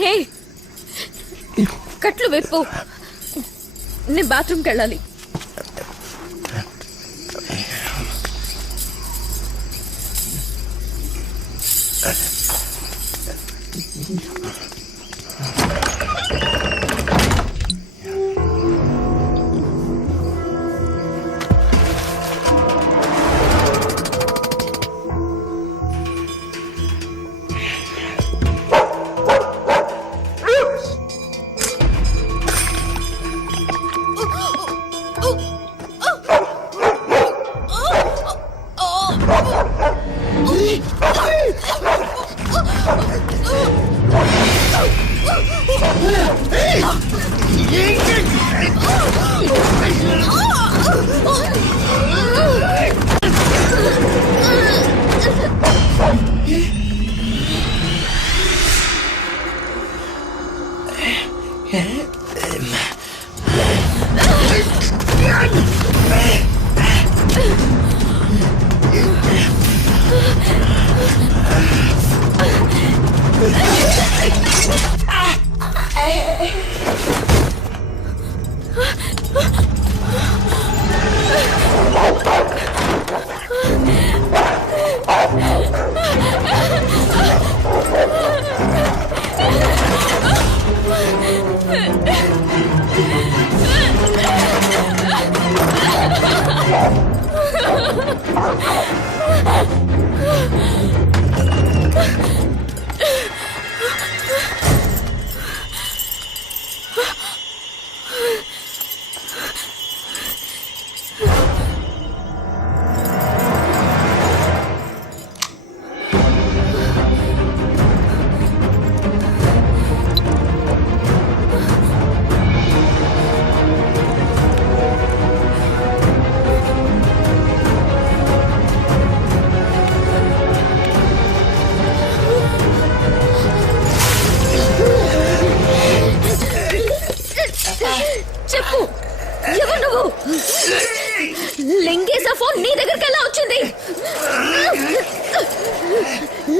హే, కట్లు విప్పు. నేను బాత్రూమ్కి వెళ్ళాలి. చెప్పు, ఎవరు నువ్వు? లింగేశ్ ఫోన్ నీ దగ్గరికి ఎలా వచ్చింది?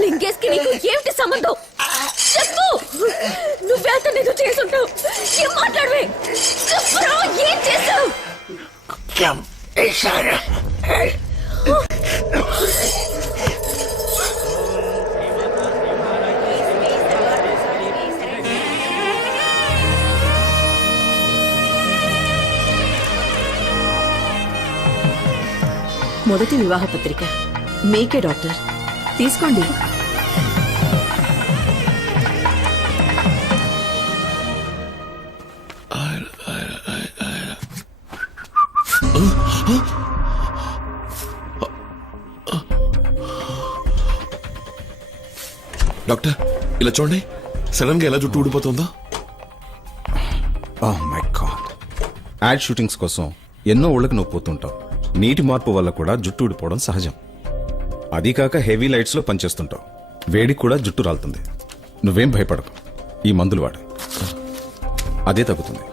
లింగేశ్ కి నీకు ఏమిటి సంబంధం? చెప్పు, నువ్వే అతను ఏదో చేసుంటావు. ఏం మాట్లాడవే? చెప్పు, ఏం చేసావు? మొదటి వివాహ పత్రిక మీకే డాక్టర్, తీసుకోండి. డాక్టర్, ఇలా చూడండి, సడన్ గా ఎలా జుట్టు ఊడిపోతుందో. Oh my God. Ad shootings కోసం ఎన్నో ఊళ్ళకి నువ్వు పోతుంటావు. నీటి మార్పు వల్ల కూడా జుట్టు ఊడిపోవడం సహజం. అదీ కాక హెవీ లైట్స్ లో పనిచేస్తుంటావు. వేడికి కూడా జుట్టు రాలుతుంది. నువ్వేం భయపడకు, ఈ మందులు వాడు, అదే తగ్గుతుంది.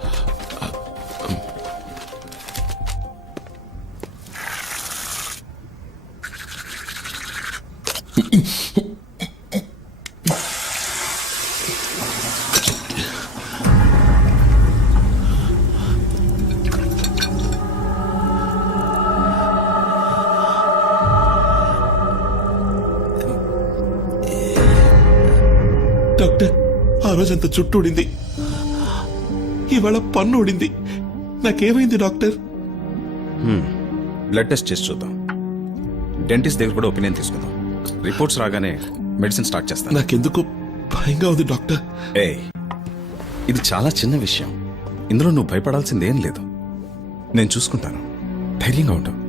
డాక్టర్, ఆ రోజంతా చుట్టూ ఊడింది, ఇవాళ పన్ను ఊడింది. నాకేమైంది డాక్టర్? బ్లడ్ టెస్ట్ చేసి చూద్దాం. డెంటిస్ట్ దగ్గర కూడా ఒపీనియన్ తీసుకుందాం. రిపోర్ట్స్ రాగానే మెడిసిన్ స్టార్ట్ చేస్తాను. నాకెందుకు భయంగా ఉంది డాక్టర్. ఇది చాలా చిన్న విషయం. ఇందులో నువ్వు భయపడాల్సిందేం లేదు. నేను చూసుకుంటాను. ధైర్యంగా ఉంటావు.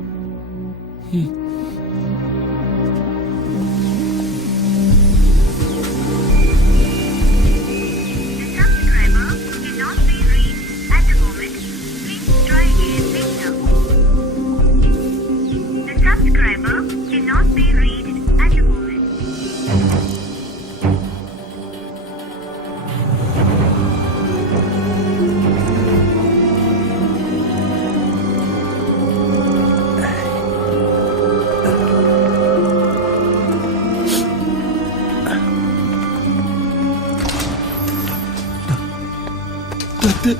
డాక్టర్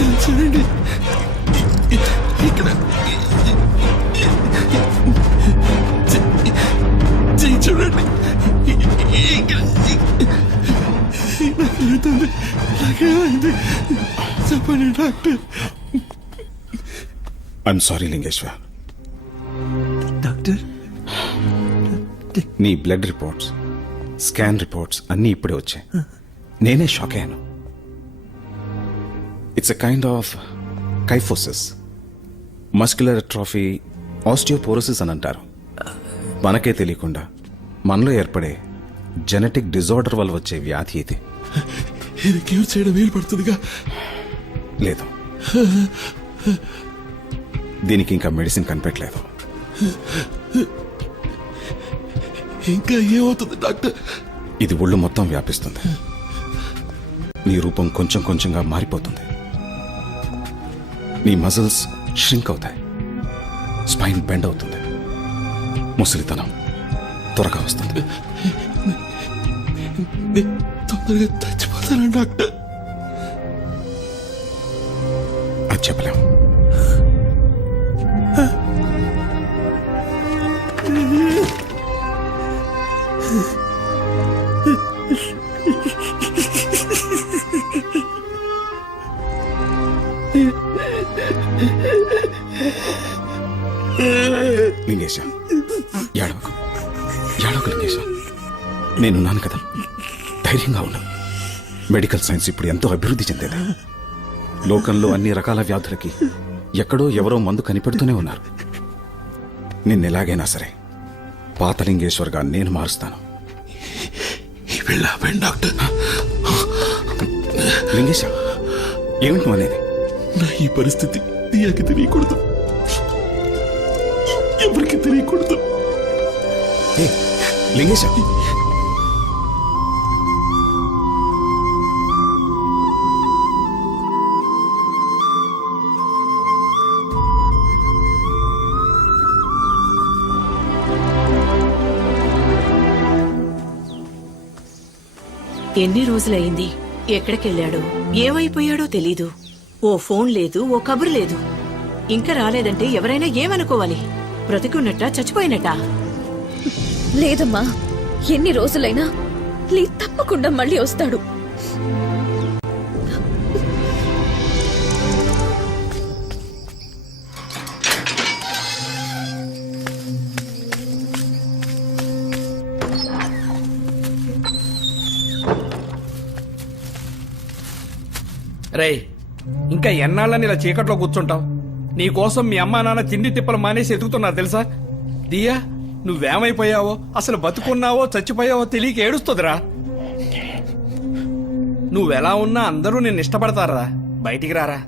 ఇలా చూడండి, ఇక్కడ చెయ్యి చూడండి, ఇక్కడ నాకేమవుతుంది, నాకేమైంది చెప్పండి doctor. I'm sorry Lingeshwar. Doctor నీ బ్లడ్ రిపోర్ట్స్, స్కాన్ రిపోర్ట్స్ అన్నీ ఇప్పుడే వచ్చాయి. నేనే షాక్ అయ్యాను. It's a kind of kyphosis, muscular atrophy, osteoporosis అని అంటారు. మనకే తెలియకుండా మనలో ఏర్పడే జెనెటిక్ డిజార్డర్ వల్ల వచ్చే వ్యాధి ఇది. ఇది క్యూర్ చేయడం వీలు పడుతుందిగా? లేదు, దీనికి ఇంకా మెడిసిన్ కనిపెట్టలేదు. ఇంకా ఏమవుతుంది డాక్టర్? ఇది ఒళ్ళు మొత్తం వ్యాపిస్తుంది. నీ రూపం కొంచెం కొంచెంగా మారిపోతుంది. నీ మజిల్స్ ష్రింక్ అవుతాయి, స్పైన్ బెండ్ అవుతుంది, ముసలితనం త్వరగా వస్తుంది. తొందరగా చచ్చిపోతాను డాక్టర్. అది చెప్పలేం. లింగేశ, ఏడవకు, ఏడవకు లింగేశ. నేనున్నాను కదా, ధైర్యంగా ఉన్నా. మెడికల్ సైన్స్ ఇప్పుడు ఎంతో అభివృద్ధి చెందేది. లోకంలో అన్ని రకాల వ్యాధులకి ఎక్కడో ఎవరో మందు కనిపెడుతూనే ఉన్నారు. నిన్నెలాగైనా సరే పాత లింగేశ్వర్గా నేను మారుస్తాను. డాక్టర్, లింగేశ, ఏమిటి అనేది? నా ఈ పరిస్థితి నీకు తెలియకూడదు, ఎవరికి తెలియకూడదు. ఏ, లింగేశ, ఎన్ని రోజులైంది? ఎక్కడికెళ్ళాడో, ఏమైపోయాడో తెలీదు. ఓ ఫోన్ లేదు, ఓ కబురు లేదు. ఇంకా రాలేదంటే ఎవరైనా ఏమనుకోవాలి? బ్రతికున్నట్ట, చచ్చిపోయినట్టా? లేదమ్మా, ఎన్ని రోజులైనా లీ తప్పకుండా మళ్ళీ వస్తాడు. రేయ్, ఇంకా ఎన్నాళ్ళని ఇలా చీకట్లో కూర్చుంటావు? నీకోసం మీ అమ్మా నాన్న తిండి తిప్పలు మానేసి ఎదుగుతున్నారు తెలుసా? దియా, నువ్వేమైపోయావో, అసలు బతుకున్నావో చచ్చిపోయావో తెలియక ఏడుస్తుందిరా. నువ్వెలా ఉన్నా అందరూ నిన్ను ఇష్టపడతారా? బయటికి రారా.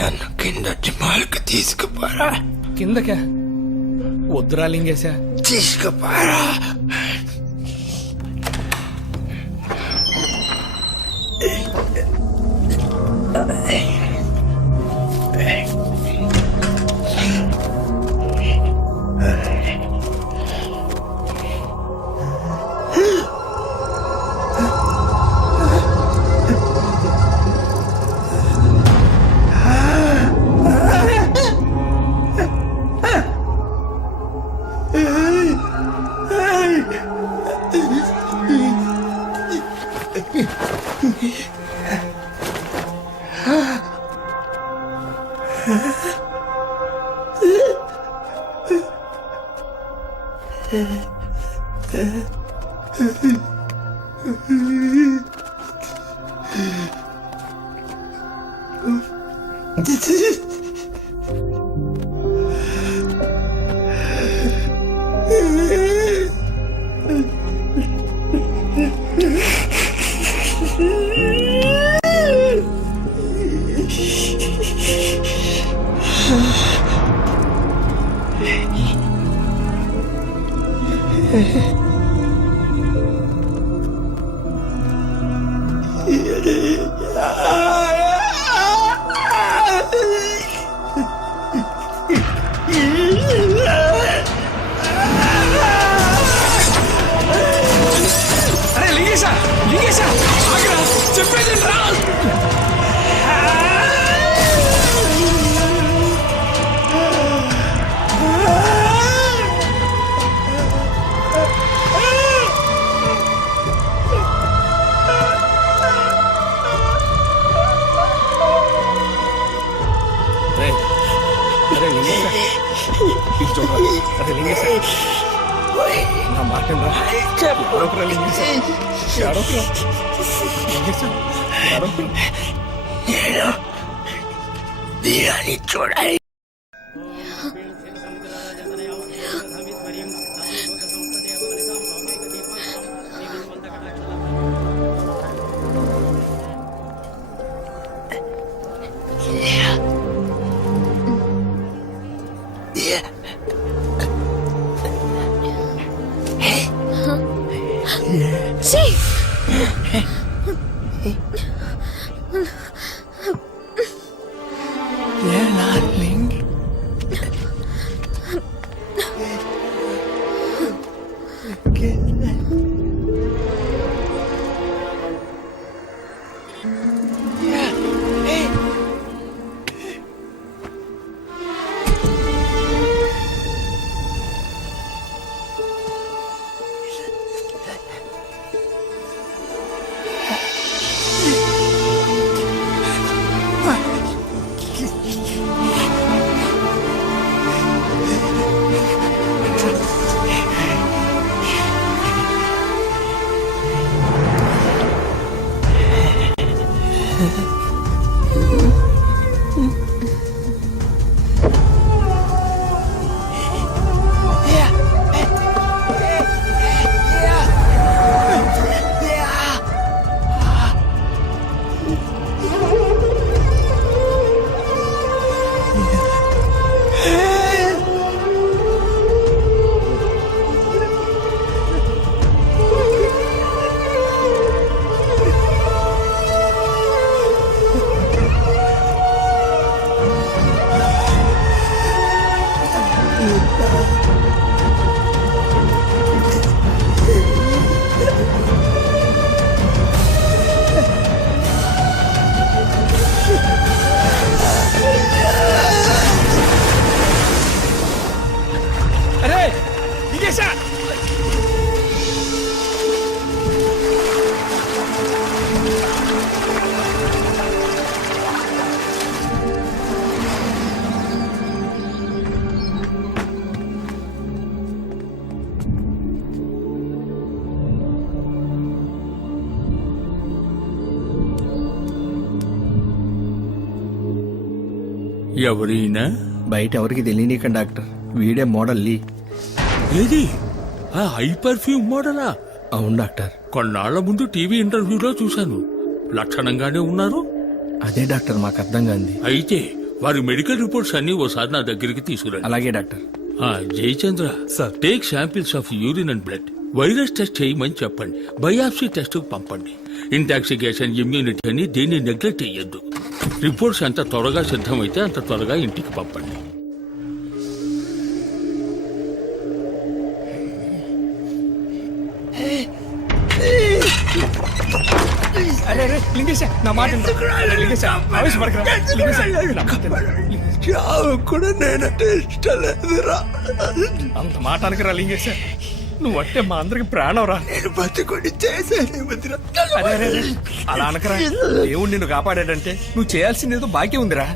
నన్ను కిందటి మాలకు తీసుకుపోరా. కిందకా? వద్దురా లింగేశా. తీసుకుపోరా. అరే లింగేశా, లింగేశా, ఆగురా, చెప్పేది రా. ఇది చూడరా. అరే లింగేశ, నా మాట వినరా. ఏడవకురా లింగేశ, ఏడవకురా. లింగేశ, ఏడవకురా. దియాని చూడాలి. ఛీ! అరే లింగేశ, ఎవరైనా బయట ఎవరికి తెలియనీకండి డాక్టర్. వీడే మోడల్ లీ. ఏది ఆ హై పర్ఫ్యూమ్ మోడలా? అవును డాక్టర్. కొన్నాళ్ల ముందు టీవీ ఇంటర్వ్యూలో చూశాను. లక్షణంగానే ఉన్నారు. అదే డాక్టర్ మాకు అర్థం కాంది. అయితే వారి మెడికల్ రిపోర్ట్స్ అన్ని ఓసారి నా దగ్గరికి తీసుకురండి. అలాగే doctor. Jayachandra sir. Take samples of urine and blood. Virus test చేయమని చెప్పండి. బయాప్సీ టెస్ట్ పంపండి. ఇంటాక్సికేషన్, ఇమ్యూనిటీ అని దేన్ని నెగ్లెక్ట్ చేయొద్దు. రిపోర్ట్స్ ఎంత త్వరగా సిద్ధమైతే అంత త్వరగా ఇంటికి పంపండి. అరే అరే లింగేశ, నా మాట వినరా. అరే లింగేశ, ఆవేశపడకురా. లింగేశ, నా మాట వినరా. చావు కూడా నేనంటే ఇష్టం లేదురా. అంత మాట అనకరా లింగేశ. నువ్వు అంటే మా అందరికి ప్రాణం రా. నేను బతుకుని చేసేదేమదిరా. అరే అరే అరే, అలా అనకరా. దేవుడు నిన్ను కాపాడాడంటే నువ్వు చేయాల్సింది ఏదో బాకీ ఉందిరా.